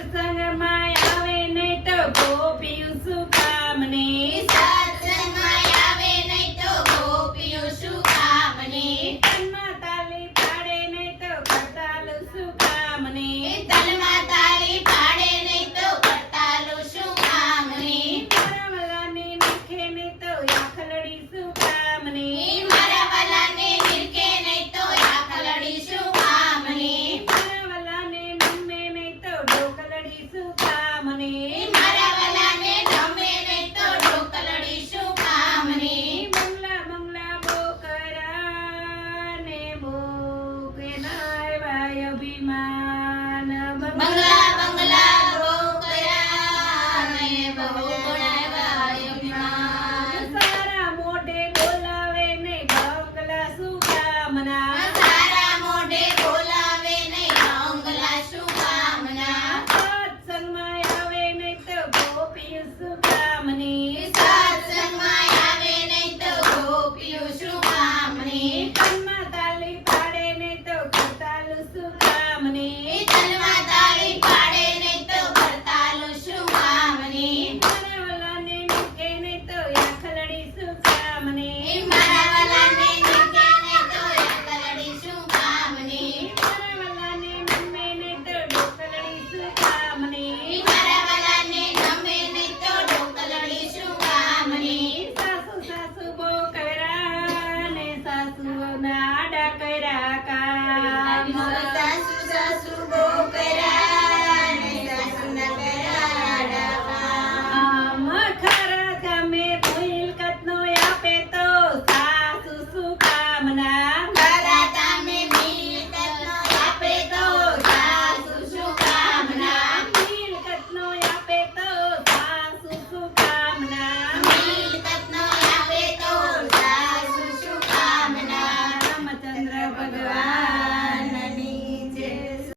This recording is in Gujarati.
સત્સંગમાં આવે નહીં તો ગોપીયું શું કામને? સત્સંગમાં આવે નહીં તો ગોપીઓ શું કામને? તનમાં તાલી પાડે નહીં તો કતાલું શું કામને? તલમાં તાળી પાડે નહીં તો કટાલું શું કામને? મારા વલાને નખે નહીં તો આખલડી શું કામને? મારા વાલાને નિરખે નહીં તો આખલડી શું કામને? મારા વલાને નમે નહીં તો ઢોકલડી શું કામને?